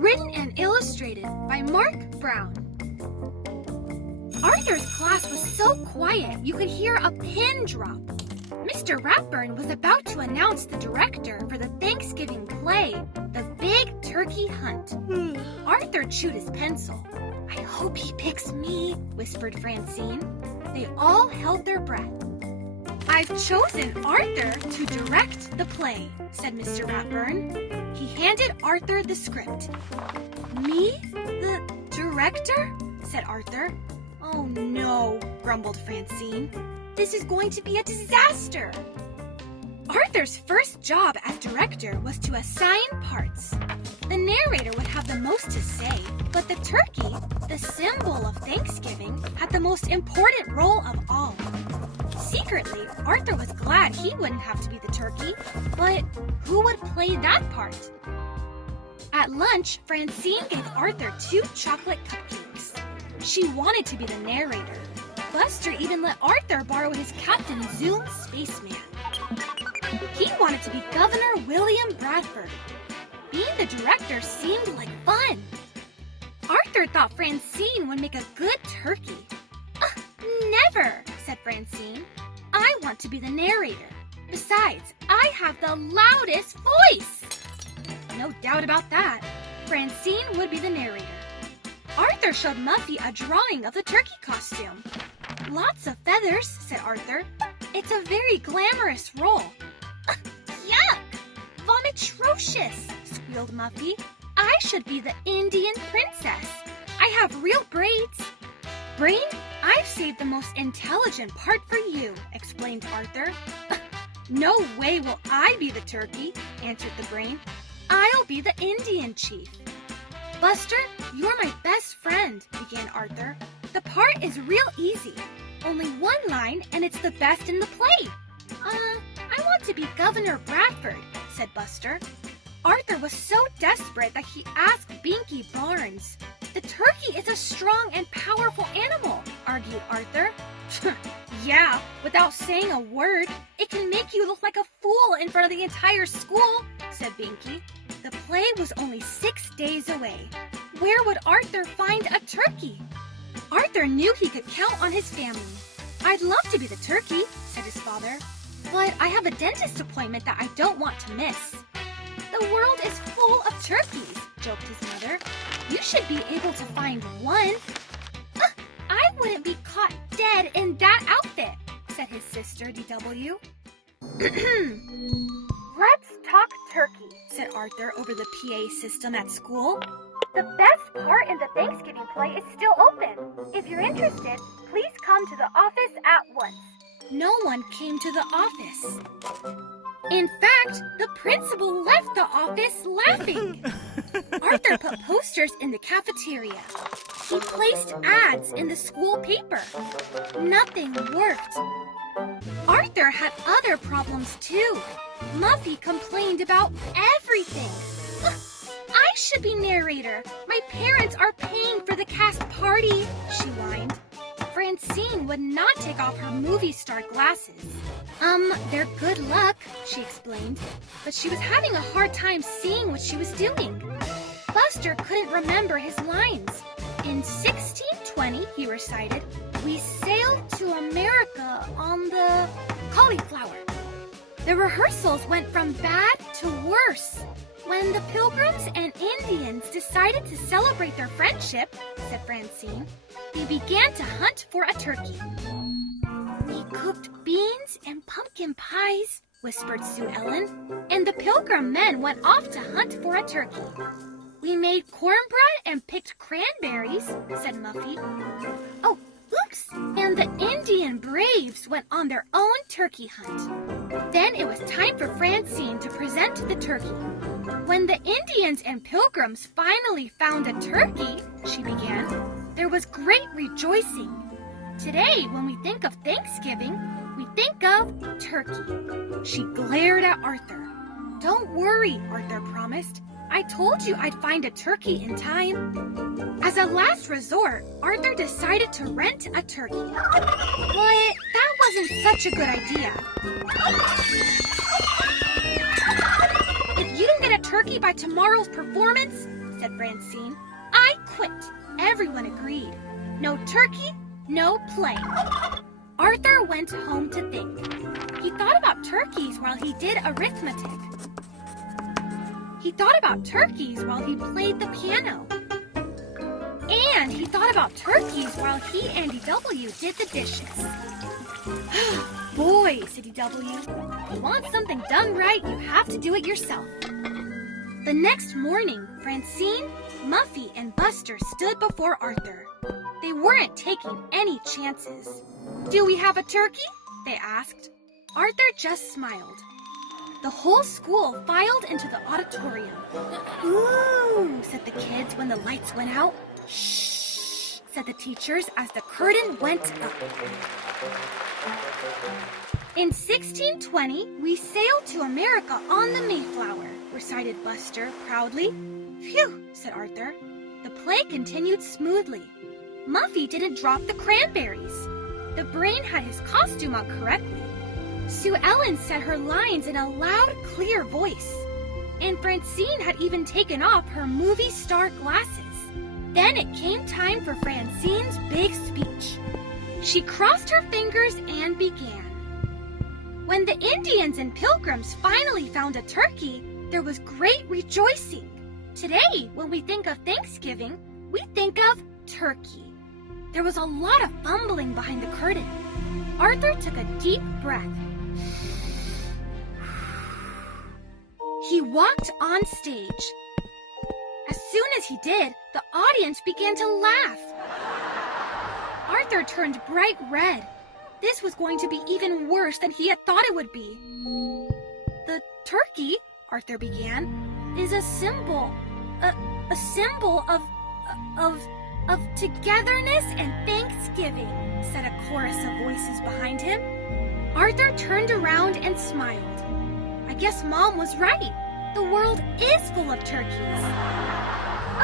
Written and illustrated by Marc Brown. Arthur's class was so quiet you could hear a pin drop. Mr. Ratburn was about to announce the director for the Thanksgiving play, The Big Turkey Hunt. Arthur chewed his pencil. "I hope he picks me," whispered Francine. They all held their breath. "I've chosen Arthur to direct the play," said Mr. Ratburn. He handed Arthur the script. "Me? The director?" said Arthur. "Oh no," grumbled Francine. "This is going to be a disaster." Arthur's first job as director was to assign parts. The narrator would have the most to say, but the turkey, the symbol of Thanksgiving, had the most important role of all. Secretly, Arthur was glad he wouldn't have to be the turkey, but who would play that part? At lunch, Francine gave Arthur 2 chocolate cupcakes. She wanted to be the narrator. Buster even let Arthur borrow his Captain Zoom spaceman. He wanted to be Governor William Bradford. Being the director seemed like fun. Arthur thought Francine would make a good turkey. "Never," said Francine. "I want to be the narrator. Besides, I have the loudest voice." No doubt about that. Francine would be the narrator. Arthur showed Muffy a drawing of the turkey costume. "Lots of feathers," said Arthur. "It's a very glamorous role." "Yuck! Vomitrocious!" squealed Muffy. "I should be the Indian princess. I have real braids." "Brain, I've saved the most intelligent part for you," explained Arthur. "No way will I be the turkey," answered the brain. "I'll be the Indian chief." "Buster, you're my best friend," began Arthur. "The part is real easy. Only 1 line and it's the best in the play." I want to be Governor Bradford," said Buster. Arthur was so desperate that he asked Binky Barnes. "The turkey is a strong and powerful animal," argued Arthur. "Yeah, without saying a word, it can make you look like a fool in front of the entire school," said Binky. The play was only 6 days away. Where would Arthur find a turkey? Arthur knew he could count on his family. "I'd love to be the turkey," said his father. "But I have a dentist appointment that I don't want to miss." "The world is full of turkeys," joked his mother. "You should be able to find one." "I wouldn't be caught dead in that outfit," said his sister, DW. "Let's talk turkey," said Arthur over the PA system at school. "The best part in the Thanksgiving play is still open. If you're interested, please come to the office at once." No one came to the office. In fact, the principal left the office laughing. Arthur put posters in the cafeteria. He placed ads in the school paper. Nothing worked. Arthur had other problems too. Muffy complained about everything. "I should be narrator. My parents are paying for the cast party," she whined. Francine would not take off her movie star glasses. They're good luck," she explained, but she was having a hard time seeing what she was doing. Buster couldn't remember his lines. "In 1620, he recited, we sailed to America on the Cauliflower." The rehearsals went from bad to worse. "When the Pilgrims and Indians decided to celebrate their friendship," said Francine, "they began to hunt for a turkey." "We cooked beans and pumpkin pies," whispered Sue Ellen, "and the Pilgrim men went off to hunt for a turkey." "We made cornbread and picked cranberries," said Muffy. "Oh, oops! And the Indian braves went on their own turkey hunt." Then it was time for Francine to present the turkey. "When the Indians and Pilgrims finally found a turkey," she began, "there was great rejoicing. Today, when we think of Thanksgiving, we think of turkey." She glared at Arthur. "Don't worry," Arthur promised. "I told you I'd find a turkey in time." As a last resort, Arthur decided to rent a turkey. But that wasn't such a good idea. "If you don't get a turkey by tomorrow's performance," said Francine. I quit. Everyone agreed. No turkey, no play. Arthur went home to think. He thought about turkeys while he did arithmetic. He thought about turkeys while he played the piano. And he thought about turkeys while he and D.W. did the dishes. Boy, said D.W., if you want something done right, you have to do it yourself. The next morning, Francine, Muffy, and Buster stood before Arthur. They weren't taking any chances. Do we have a turkey? They asked. Arthur just smiled. The whole school filed into the auditorium. Ooh, said the kids when the lights went out. Shh, said the teachers as the curtain went up. In 1620, we sailed to America on the Mayflower, recited Buster proudly. Phew, said Arthur. The play continued smoothly. Muffy didn't drop the cranberries. The Brain had his costume on correctly. Sue Ellen said her lines in a loud, clear voice. And Francine had even taken off her movie star glasses. Then it came time for Francine's big speech. She crossed her fingers and began. When the Indians and Pilgrims finally found a turkey, there was great rejoicing. Today, when we think of Thanksgiving, we think of turkey. There was a lot of fumbling behind the curtain. Arthur took a deep breath. He walked on stage. As soon as he did, the audience began to laugh. Arthur turned bright red. This was going to be even worse than he had thought it would be. The turkey, Arthur began, is a symbol of togetherness and Thanksgiving, said a chorus of voices behind him. Arthur turned around and smiled. I guess Mom was right. The world is full of turkeys.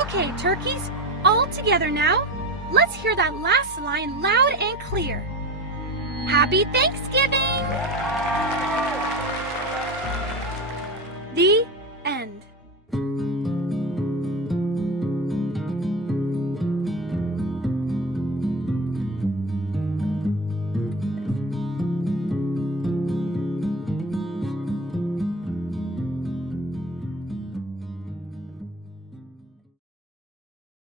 Okay, turkeys, all together now. Let's hear that last line loud and clear. Happy Thanksgiving! The